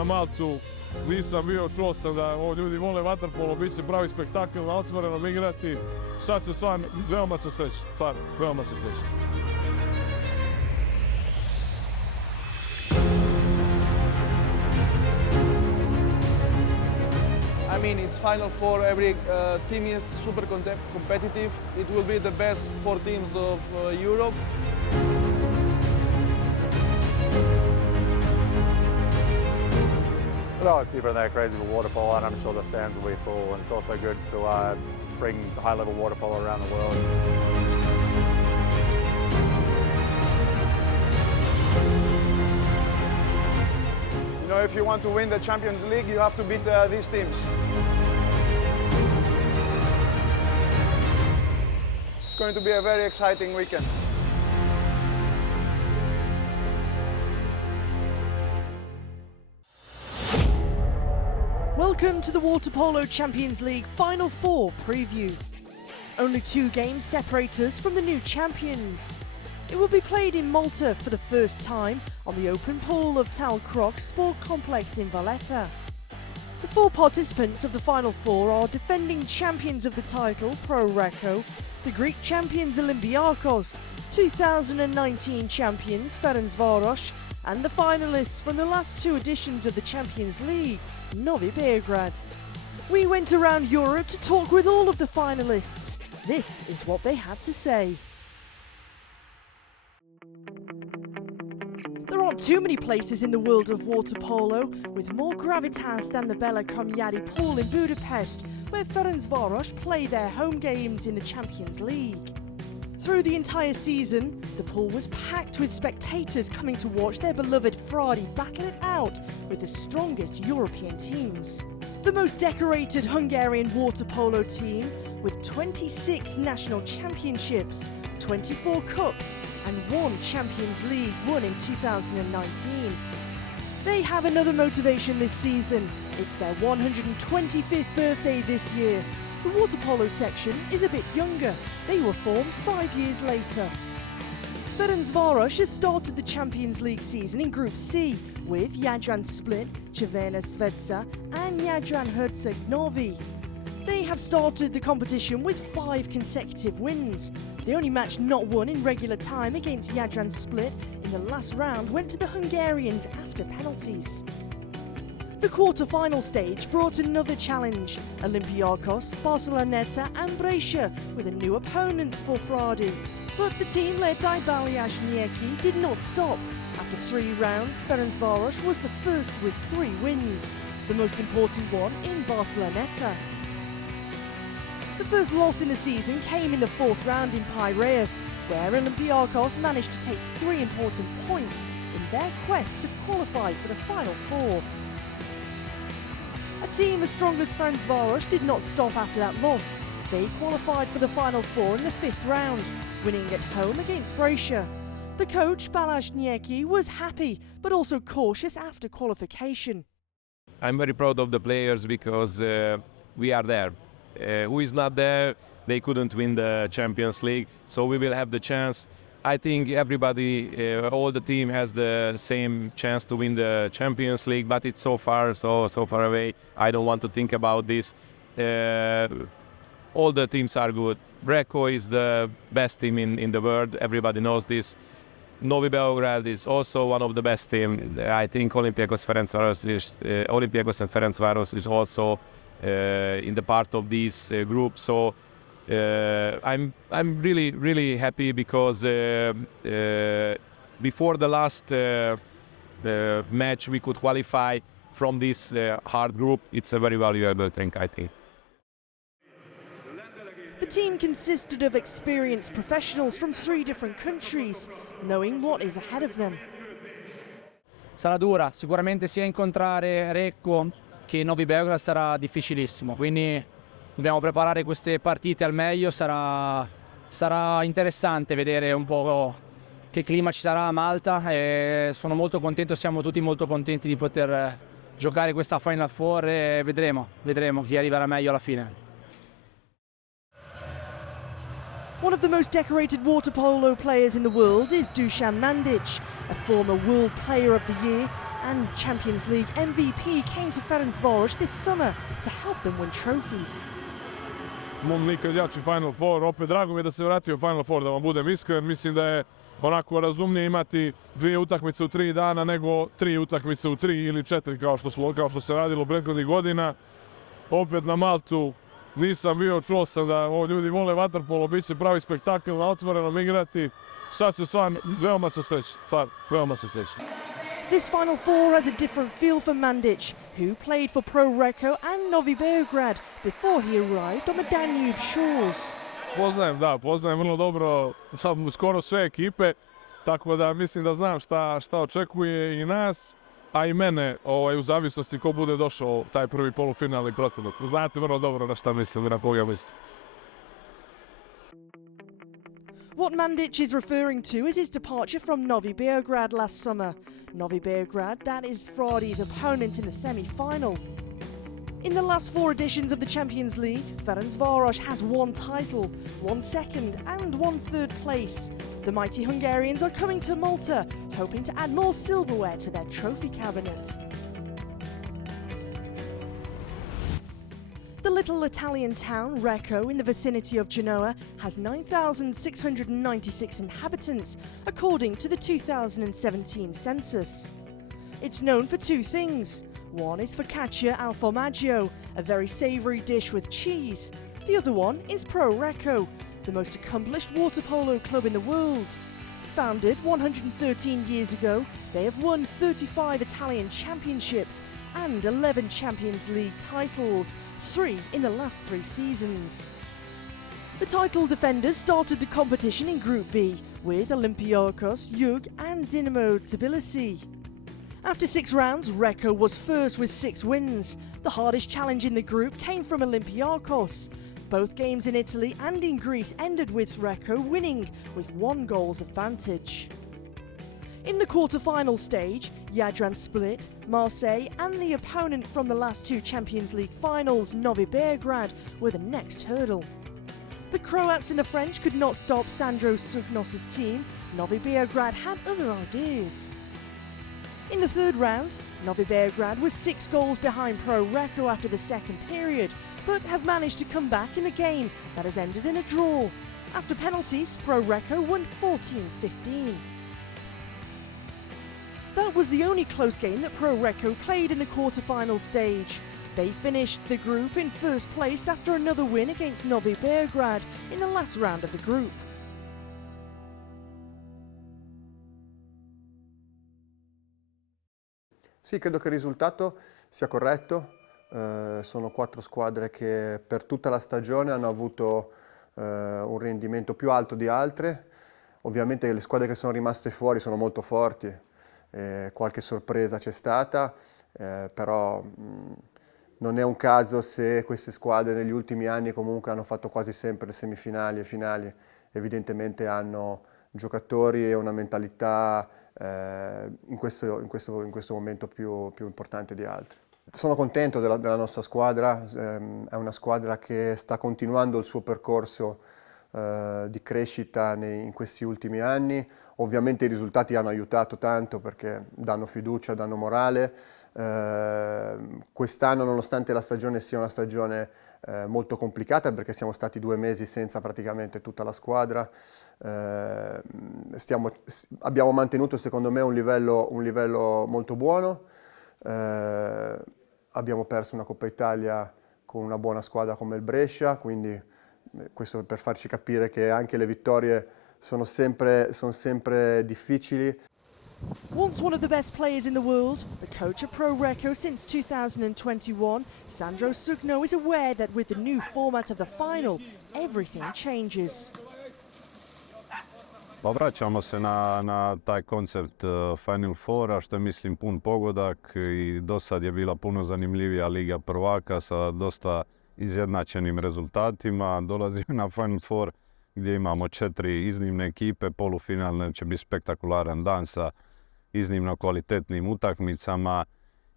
na Maltu, nisam bio, čuo sam da ljudi vole vaterpolo, bit će pravi spektakl, na otvorenom igrati. Sad se stvarno, veoma se srećni, stvarno, veoma se srećni. I mean, it's Final Four. Every team is super competitive. It will be the best 4 teams of Europe. Well, obviously everyone there crazy for water polo, and I'm sure the stands will be full. And it's also good to bring high-level water polo around the world. You know, if you want to win the Champions League, you have to beat these teams. It's going to be a very exciting weekend. Welcome to the Water Polo Champions League Final Four preview. Only 2 games separate us from the new champions. It will be played in Malta for the first time on the open pool of Tal Croc Sport Complex in Valletta. The 4 participants of the Final Four are defending champions of the title, Pro Recco, the Greek champions Olympiacos, 2019 champions Ferenvaros, and the finalists from the last 2 editions of the Champions League, Novi Beograd. We went around Europe to talk with all of the finalists. This is what they had to say. There aren't too many places in the world of water polo with more gravitas than the Bella Comjari pool in Budapest, where Ferenvaros play their home games in the Champions League. Through the entire season, the pool was packed with spectators coming to watch their beloved Fradi battle it out with the strongest European teams. The most decorated Hungarian water polo team with 26 national championships, 24 cups and 1 Champions League won in 2019. They have another motivation this season. It's their 125th birthday this year. The water polo section is a bit younger. They were formed 5 years later. Ferencvaros has started the Champions League season in Group C with Jadran Split, Crvena Zvezda and Jadran Herceg Novi. They have started the competition with 5 consecutive wins. The only match not won in regular time against Jadran Split in the last round went to the Hungarians after penalties. The quarter-final stage brought another challenge. Olympiacos, Barceloneta and Brescia with a new opponent for Fradi. But the team led by Balázs Nyírky did not stop. After 3 rounds, Ferencvaros was the first with 3 wins, the most important one in Barceloneta. The first loss in the season came in the 4th round in Piraeus, where Olympiacos managed to take 3 important points in their quest to qualify for the Final Four. A team as strong as Ferencvaros did not stop after that loss. They qualified for the Final Four in the 5th round, winning at home against Brescia. The coach, Balázs Nyírky, was happy, but also cautious after qualification. I'm very proud of the players because we are there. Who is not there, they couldn't win the Champions League, so we will have the chance. I think everybody, all the team has the same chance to win the Champions League, but it's so far away. I don't want to think about this. All the teams are good. Recco is the best team in the world. Everybody knows this. Novi Beograd is also one of the best teams. I think Olympiacos and Ferencvaros is also in the part of this group. So I'm really happy because before the last match we could qualify from this hard group. It's a very valuable thing, I think. The team consisted of experienced professionals from 3 different countries, knowing what is ahead of them. Sarà dura, sicuramente sia incontrare Recco che Novi Beograd sarà difficilissimo, quindi dobbiamo preparare queste partite al meglio. Sarà interessante vedere un po' che clima ci sarà a Malta e sono molto contento, siamo tutti molto contenti di poter giocare questa Final Four e vedremo chi arriverà meglio alla fine. One of the most decorated water polo players in the world is Dusan Mandic, a former World Player of the Year, and Champions League MVP came to Ferenvaros this summer to help them win trophies. Mom nikad jači Final Four, opet drago mi je da se vratio Final Four, da vam budem iskren. Mislim da je onako razumnije imati 2 utakmice u 3 dana nego 3 utakmice u 3 ili 4 kao što se radilo prethodnih godina. Opet na Maltu nisam bio, čuo sam da ljudi vole vaterpolo, bit će pravi spektakl na otvorenom igrati. Sad se veoma se sreći, veoma se sreći. This Final Four has a different feel for Mandic, who played for Pro Recco and Novi Beograd before he arrived on the Danube shores. Poznajem vrlo dobro skoro sve ekipe, tako da mislim da znam šta očekuje i nas, a i mene u zavisnosti ko bude došao taj prvi polufinalni protivnik. Znate vrlo dobro na šta mislim i na koga mislim. What Mandic is referring to is his departure from Novi Beograd last summer. Novi Beograd, that is Fradi's opponent in the semi-final. In the last 4 editions of the Champions League, Ferenvaros has 1 title, 1 second and 1 third place. The mighty Hungarians are coming to Malta, hoping to add more silverware to their trophy cabinet. The little Italian town, Recco, in the vicinity of Genoa, has 9,696 inhabitants, according to the 2017 census. It's known for 2 things. One is focaccia al formaggio, a very savoury dish with cheese. The other one is Pro Recco, the most accomplished water polo club in the world. Founded 113 years ago, they have won 35 Italian championships and 11 Champions League titles, 3 in the last 3 seasons. The title defenders started the competition in Group B with Olympiacos, Jug and Dinamo Tbilisi. After 6 rounds, Recco was first with 6 wins. The hardest challenge in the group came from Olympiacos. Both games in Italy and in Greece ended with Recco winning with 1 goal's advantage. In the quarter-final stage, Jadran Split, Marseille and the opponent from the last 2 Champions League finals, Novi Beograd, were the next hurdle. The Croats and the French could not stop Sandro Sugnos' team. Novi Beograd had other ideas. In the 3rd round, Novi Beograd was 6 goals behind Pro Recco after the 2nd period, but have managed to come back in the game that has ended in a draw. After penalties, Pro Recco won 14-15. That was the only close game that Pro Recco played in the quarter-final stage. They finished the group in 1st place after another win against Novi Beograd in the last round of the group. Sì, credo che il risultato sia corretto. Sono 4 squadre che per tutta la stagione hanno avuto un rendimento più alto di altre. Ovviamente le squadre che sono rimaste fuori sono molto forti, qualche sorpresa c'è stata, però non è un caso se queste squadre negli ultimi anni comunque hanno fatto quasi sempre le semifinali e finali. Evidentemente hanno giocatori e una mentalità in questo momento più importante di altri. Sono contento della nostra squadra, è una squadra che sta continuando il suo percorso di crescita in questi ultimi anni. Ovviamente i risultati hanno aiutato tanto perché danno fiducia, danno morale. Quest'anno, nonostante la stagione sia una stagione molto complicata perché siamo stati 2 mesi senza praticamente tutta la squadra, abbiamo mantenuto secondo me un livello molto buono. Abbiamo perso una Coppa Italia con una buona squadra come il Brescia, quindi questo per farci capire che anche le vittorie sono sempre difficili. Once one of the best players in the world, the coach of Pro Recco since 2021, Sandro Sugno is aware that with the new format of the final, everything changes. Pa vraćamo se na taj koncept Final Fora, što je mislim pun pogodak i do sad je bila puno zanimljivija Liga prvaka sa dosta izjednačenim rezultatima. Dolazimo na Final Four gdje imamo 4 iznimne ekipe, polufinalne će biti spektakularan dan sa iznimno kvalitetnim utakmicama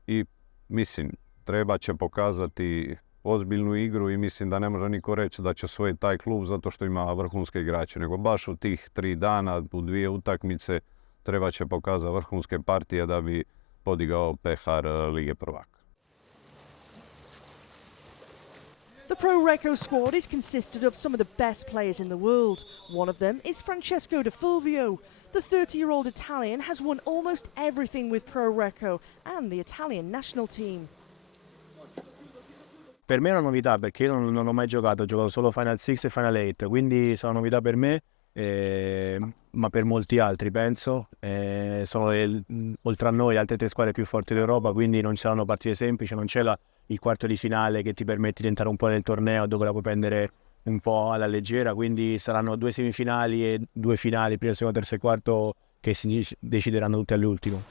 i mislim treba će pokazati ozbiljnu igru i mislim da ne može niko reći da će osvojiti taj klub zato što ima vrhunske igrače, nego baš u tih 3 dana, u 2 utakmice treba će pokazati vrhunske partije da bi podigao pehar Lige prvaka. The Pro Recco squad is consisted of some of the best players in the world. One of them is Francesco De Fulvio. The 30-year-old Italian has won almost everything with Pro Recco and the Italian national team. Per me è una novità perché io non ho mai giocato, ho giocato solo Final 6 e Final 8, quindi sono una novità per me, ma per molti altri penso. Sono oltre a noi le altre 3 squadre più forti d'Europa, quindi non saranno partite semplici, non c'è il quarto di finale che ti permette di entrare un po' nel torneo dove la puoi prendere un po' alla leggera, quindi saranno 2 semifinali e 2 finali, primo, secondo, terzo e quarto, che si decideranno tutte all'ultimo.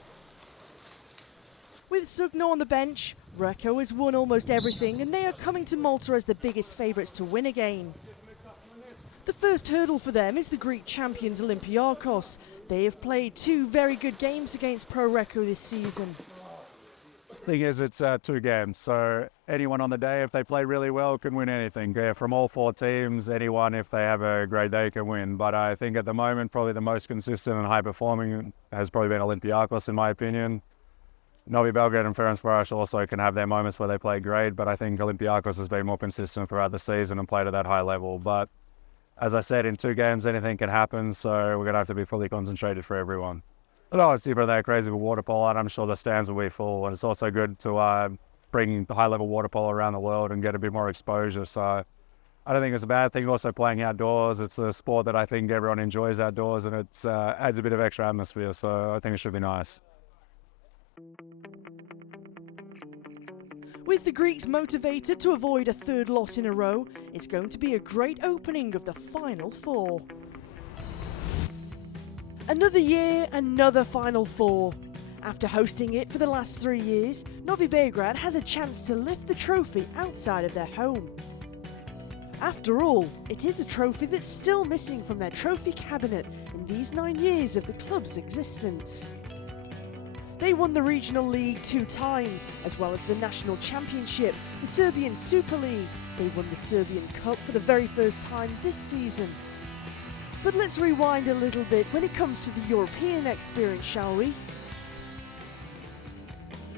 With Sugno on the bench, Recco has won almost everything and they are coming to Malta as the biggest favourites to win again. The first hurdle for them is the Greek champions Olympiacos. They have played 2 very good games against Pro Recco this season. Thing is, it's 2 games, so anyone on the day, if they play really well, can win anything. From all 4 teams, anyone, if they have a great day, can win. But I think at the moment, probably the most consistent and high-performing has probably been Olympiacos, in my opinion. Novi Beograd and Ferenvaros also can have their moments where they play great, but I think Olympiacos has been more consistent throughout the season and played at that high level. But as I said, in 2 games, anything can happen, so we're going to have to be fully concentrated for everyone. But obviously, they're crazy with water polo, and I'm sure the stands will be full. And it's also good to bring the high-level water polo around the world and get a bit more exposure. So I don't think it's a bad thing. Also, playing outdoors, it's a sport that I think everyone enjoys outdoors, and it adds a bit of extra atmosphere. So I think it should be nice. With the Greeks motivated to avoid a 3rd loss in a row, it's going to be a great opening of the Final Four. Another year, another Final Four. After hosting it for the last 3 years, Novi Beograd has a chance to lift the trophy outside of their home. After all, it is a trophy that's still missing from their trophy cabinet in these 9 years of the club's existence. They won the Regional League 2 times, as well as the National Championship, the Serbian Super League. They won the Serbian Cup for the very first time this season. But let's rewind a little bit when it comes to the European experience, shall we?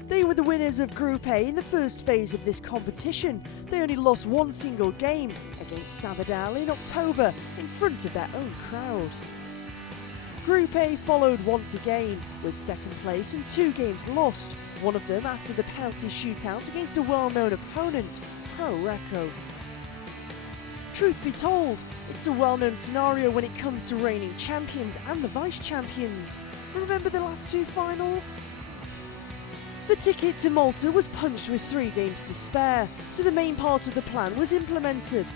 They were the winners of Group A in the first phase of this competition. They only lost 1 single game against Sabadell in October in front of their own crowd. Group A followed once again, with 2nd place and 2 games lost, one of them after the penalty shootout against a well-known opponent, Pro Recco. Truth be told, it's a well-known scenario when it comes to reigning champions and the vice-champions. Remember the last 2 finals? The ticket to Malta was punched with 3 games to spare, so the main part of the plan was implemented.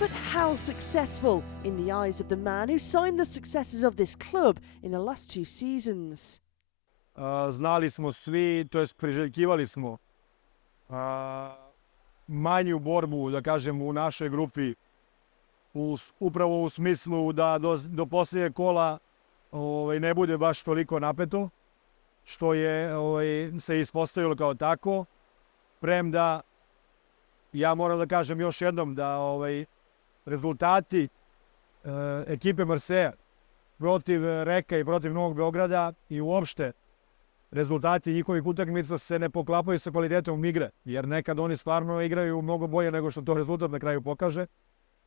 But how successful in the eyes of the man who signed the successes of this club in the last 2 seasons? Znali smo svi, to jest priželjkivali smo manju borbu, da kažem, u našoj grupi, upravo u smislu da do posljednjeg kola ne bude baš toliko napeto, što je se ispostavilo kao tako. Premda, ja moram da kažem još jednom da rezultati ekipe Marseja protiv Reka i protiv Novog Beograda i uopšte rezultati njihovih utakmica se ne poklapaju sa kvalitetom igre, jer nekad oni stvarno igraju mnogo bolje nego što to rezultat na kraju pokaže.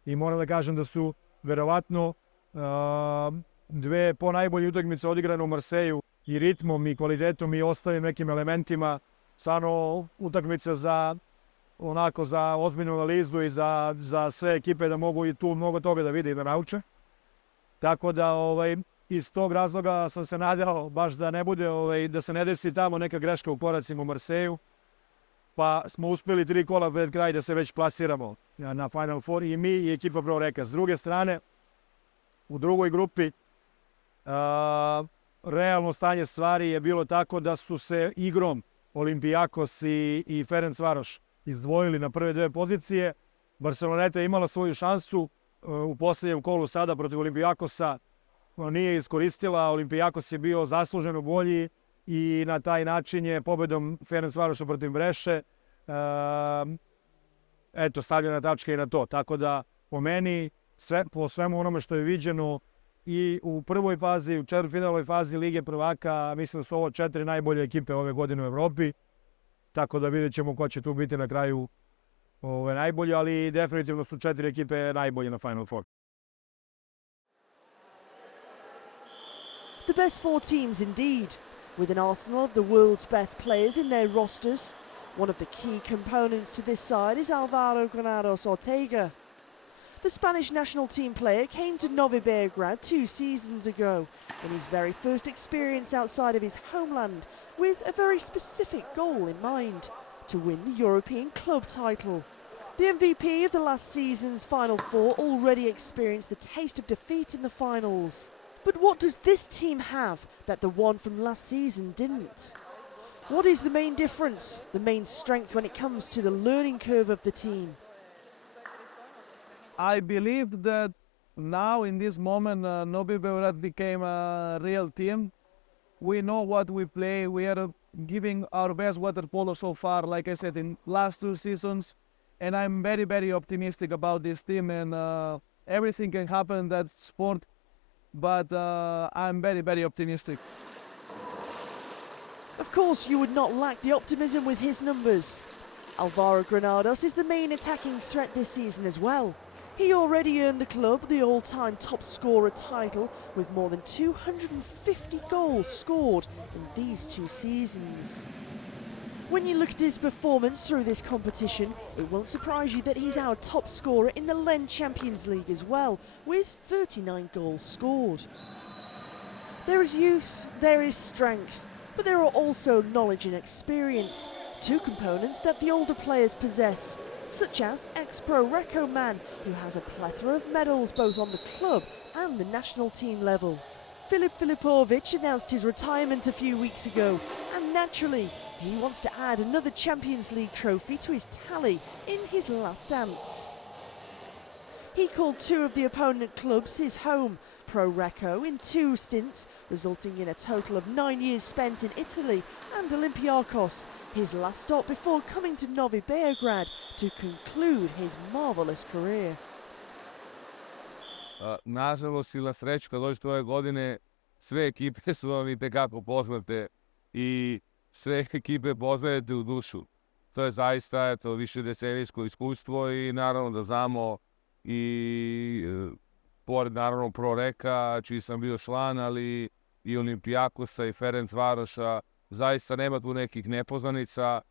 I moram da kažem da su verovatno 2 ponajbolje utakmice odigrane u Marseju i ritmom i kvalitetom i ostalim nekim elementima, stvarno utakmice za ozbiljnu analizu i za sve ekipe da mogu i tu mnogo toga da vide i da nauče. Tako da iz tog razloga sam se nadao baš da ne bude, da se ne desi tamo neka greška u koracima u Marseju, pa smo uspjeli 3 kola pred kraj da se već plasiramo na Final Four i mi i ekipa Pro Recca. S druge strane, u drugoj grupi realno stanje stvari je bilo tako da su se igrom Olympiacos i Ferenvaros izdvojili na prve 2 pozicije. Barceloneta je imala svoju šansu u posljednjem kolu sada protiv Olympiacosa, nije iskoristila. Olympiacos je bio zasluženo bolji i na taj način je pobedom Ferencvarosa protiv Breše stavljena tačka i na to. Tako da po meni, po svemu onome što je viđeno, i u prvoj fazi, u četvrtfinalnoj fazi Lige prvaka, mislim da su ovo 4 najbolje ekipe ove godine u Evropi, tako da vidjet ćemo ko će tu biti na kraju najbolji, ali definitivno su 4 ekipe najbolje na Final Four. The best 4 teams indeed, with an arsenal of the world's best players in their rosters. One of the key components to this side is Alvaro Granados Ortega. The Spanish national team player came to Novi Beograd 2 seasons ago in his very first experience outside of his homeland, with a very specific goal in mind: to win the European club title. The MVP of the last season's Final Four already experienced the taste of defeat in the finals. But what does this team have that the one from last season didn't? What is the main difference, the main strength when it comes to the learning curve of the team? I believe that now in this moment Novi Beograd became a real team. We know what we play. We are giving our best water polo so far, like I said, in last 2 seasons. And I'm very, very optimistic about this team, and everything can happen, that's sport. But I'm very, very optimistic. Of course, you would not lack the optimism with his numbers. Alvaro Granados is the main attacking threat this season as well. He already earned the club the all-time top scorer title with more than 250 goals scored in these 2 seasons. When you look at his performance through this competition, it won't surprise you that he's our top scorer in the LEN Champions League as well, with 39 goals scored. There is youth, there is strength, but there are also knowledge and experience, 2 components that the older players possess, such as ex-Pro Recco man, who has a plethora of medals both on the club and the national team level. Filip Filipovic announced his retirement a few weeks ago, and naturally, he wants to add another Champions League trophy to his tally in his last dance. He called 2 of the opponent clubs his home, Pro Recco in 2 stints, resulting in a total of 9 years spent in Italy, and Olympiacos, his last stop before coming to Novi Beograd to conclude his marvellous career. Nažalost ili na sreću, kad dođete ove godine, sve ekipe su vam itekako poznate i sve ekipe poznajete u dušu. To je zaista višedecenijsko iskustvo i naravno da znamo i pored naravno Pro Recca, čiji sam bio član, ali i Olympiakosa i Ferencvarosa, zaista nema tu nekih nepoznanica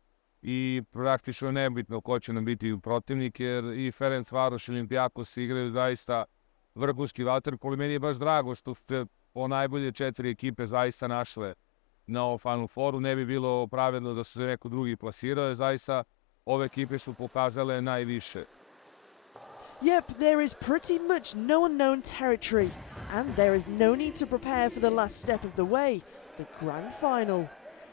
i praktično nebitno ko će nam biti protivnik, jer i Ferencvaros i Olympiakos igraju zaista vrhunski vaterpolo. Meni je baš drago što ste po najbolje 4 ekipe zaista našle na ovom Final Fouru. Ne bi bilo pravedno da su se neko drugi plasirale. Zaista ove ekipe su pokazale najviše. Yep, there is pretty much no unknown territory, and there is no need to prepare for the last step of the way, the grand final.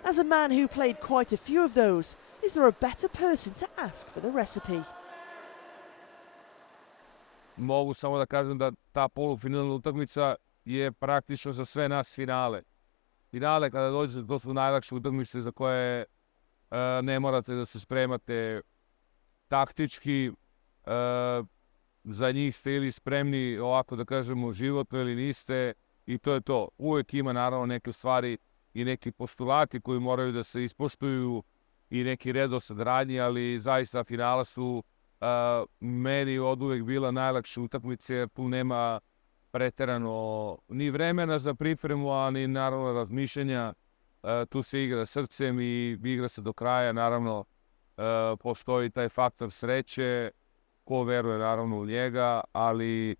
As a man who played quite a few of those, is there a better person to ask for the recipe? Mogu samo da kažem da ta polufinalna utakmica je praktično za sve nas finale. Finale kada dođete, to su najlakše utakmice za koje ne morate da se spremate taktički. Za njih ste ili spremni, ovako da kažemo, životno ili niste, i to je to. Uvijek ima naravno neke stvari i neki postulati koji moraju da se ispoštuju i neki redosled radnji, ali zaista finala su meni od uvijek bila najlakše utakmice, jer tu nema preterano ni vremena za pripremu, a ni naravno razmišljanja. Tu se igra srcem i igra se do kraja. Naravno, postoji taj faktor sreće, ko veruje naravno u njega, ali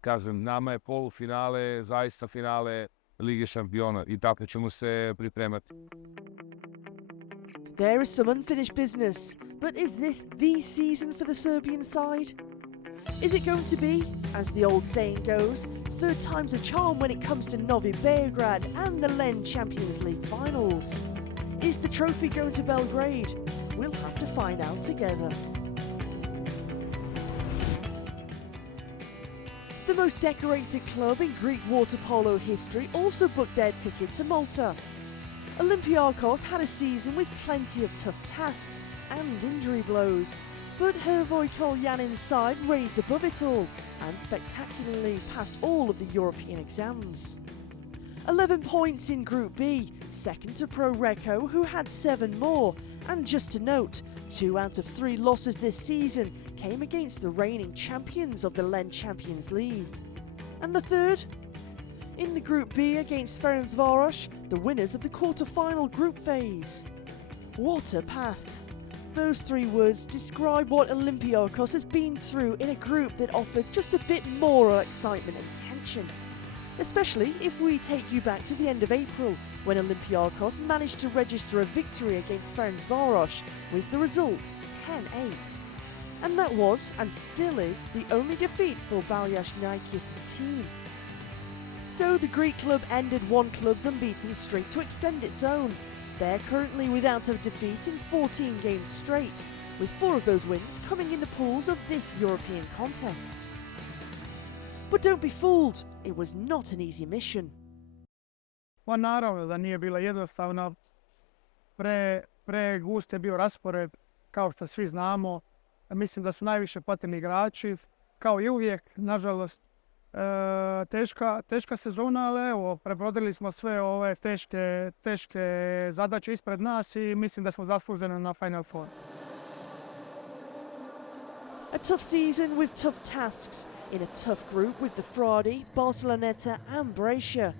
kažem, nama je polufinale zaista finale Lige šampiona i tako ćemo se pripremati. There is some unfinished business, but is this the season for the Serbian side? Is it going to be, as the old saying goes, 3rd time's a charm when it comes to Novi Beograd and the LEN Champions League finals? Is the trophy going to Belgrade? We'll have to find out together. The most decorated club in Greek water polo history also booked their ticket to Malta. Olympiacos had a season with plenty of tough tasks and injury blows. But Hervoy Kolyanin's side raised above it all and spectacularly passed all of the European exams. 11 points in Group B, second to Pro Recco, who had 7 more. And just to note, 2 out of 3 losses this season came against the reigning champions of the LEN Champions League. And the third? In the Group B against Ferenvaros, the winners of the quarter-final group phase. What a path! Those 3 words describe what Olympiacos has been through in a group that offered just a bit more excitement and tension. Especially if we take you back to the end of April, when Olympiacos managed to register a victory against Ferenvaros with the result 10-8. And that was, and still is, the only defeat for Balyash Naikis' team. So the Greek club ended one club's unbeaten streak to extend its own. They're currently without a defeat in 14 games straight, with 4 of those wins coming in the pools of this European contest. But don't be fooled, it was not an easy mission. Pa naravno da nije bila jednostavna, pre gust je bio raspored, kao što svi znamo. Mislim da su najviše patili igrači, kao i uvijek, nažalost. Teška sezona, ali evo, prebrodili smo sve ove teške zadaće ispred nas i mislim da smo zasluženi na Final Four. A tough season with tough tasks, in a tough group with the Fradi, Barceloneta and Brescia.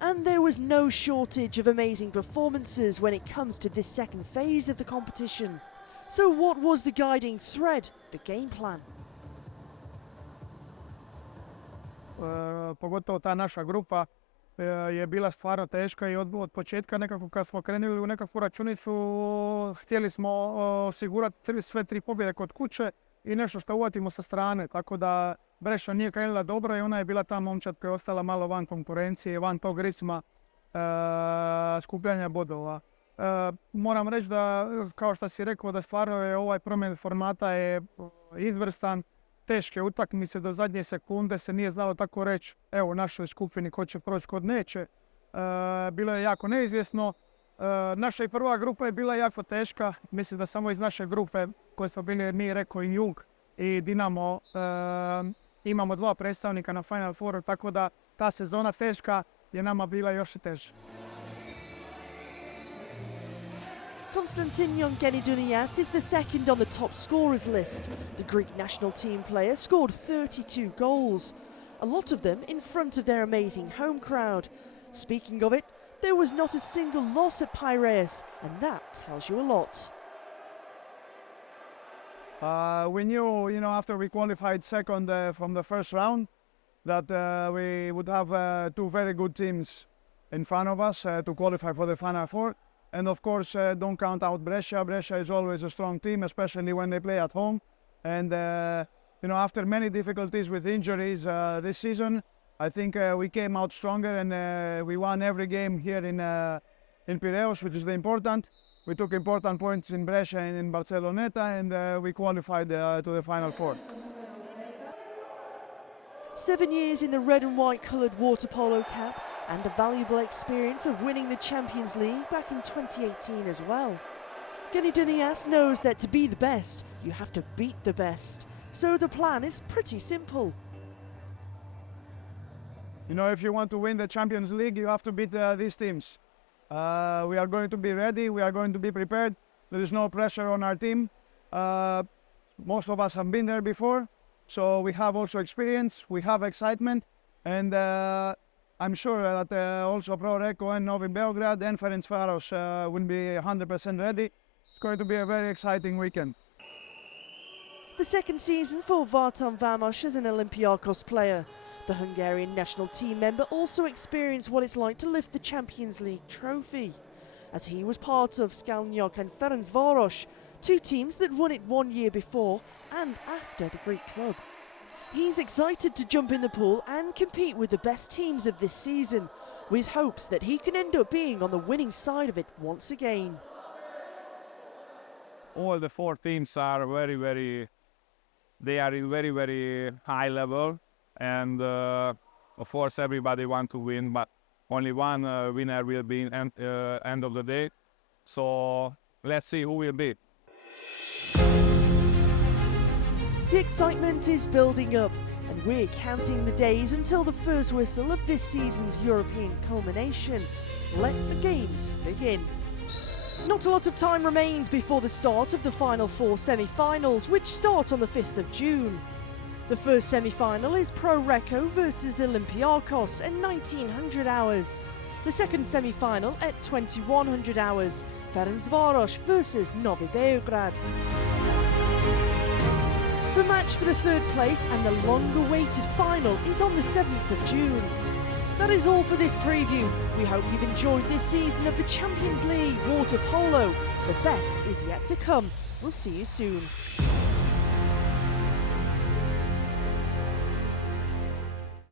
And there was no shortage of amazing performances when it comes to this second phase of the competition. So what was the guiding thread, the game plan? Pogotovo ta naša grupa je bila stvarno teška i od početka nekako kad smo krenuli u nekakvu računicu htjeli smo osigurati sve 3 pobjede kod kuće i nešto što uvatimo sa strane, tako da Brescia nije krenula dobro i ona je bila ta momčad koja je ostala malo van konkurencije, van tog ritma skupljanja bodova. Moram reći da, kao što si rekao, da stvarno je ovaj promjen formata je izvrstan. Teške utakmice do zadnje sekunde se nije znalo tako reći, evo u našoj skupini ko će proći, ko neće. Bilo je jako neizvjesno. Naša i prva grupa je bila jako teška. Mislim da samo iz naše grupe koje smo bili mi, Recco i Jug i Dinamo, imamo 2 predstavnika na Final Fouru, tako da ta sezona teška je nama bila još i teža. Konstantin Yevgenidunias is the second on the top scorers list. The Greek national team player scored 32 goals, a lot of them in front of their amazing home crowd. Speaking of it, there was not a single loss at Piraeus, and that tells you a lot. We knew, after we qualified second from the first round, that we would have 2 very good teams in front of us to qualify for the Final Four. And of course, don't count out Brescia. Brescia is always a strong team, especially when they play at home. And after many difficulties with injuries this season, I think we came out stronger and we won every game here in Piraeus, which is important. We took important points in Brescia and in Barceloneta, and we qualified to the Final Four. 7 years in the red and white coloured water polo cap, and a valuable experience of winning the Champions League back in 2018 as well. Genidunias knows that to be the best, you have to beat the best. So the plan is pretty simple. If you want to win the Champions League, you have to beat these teams. We are going to be ready, we are going to be prepared. There is no pressure on our team. Most of us have been there before, so we have also experience, we have excitement, and I'm sure that also Pro Recco and Novi Beograd and Ferenvaros will be 100% ready. It's going to be a very exciting weekend. The second season for Vartan Vamos as an Olympiacos player. The Hungarian national team member also experienced what it's like to lift the Champions League trophy, as he was part of Skalnyok and Ferencvaros, 2 teams that won it 1 year before and after the Greek club. He's excited to jump in the pool and compete with the best teams of this season, with hopes that he can end up being on the winning side of it once again. All the 4 teams are they are in very high level, and of course everybody wants to win, but only one winner will be end of the day. So let's see who will be. The excitement is building up, and we're counting the days until the first whistle of this season's European culmination. Let the games begin. Not a lot of time remains before the start of the Final Four semi-finals, which start on the 5th of June. The first semi-final is Pro Recco versus Olympiacos at 1900 hours. The second semi-final at 2100 hours, Ferenvaros versus Novi Beograd. The match for the third place and the long-awaited final is on the 7th of June. That is all for this preview. We hope you've enjoyed this season of the Champions League Water Polo. The best is yet to come. We'll see you soon.